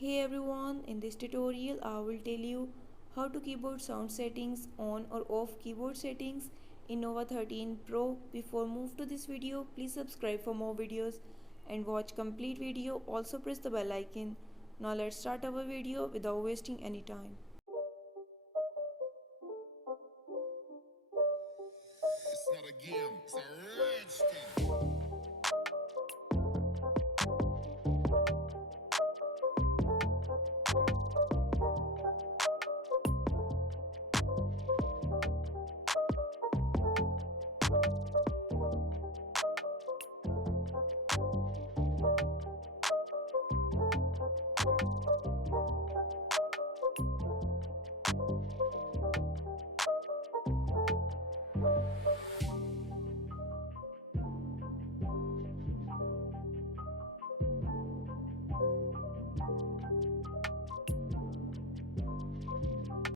Hey everyone, in this tutorial I will tell you how to keyboard sound settings on or off keyboard settings in Nova 13 Pro. Before move to this video, please subscribe for more videos and watch complete video. Also press the bell icon. Now let's start our video without wasting any time.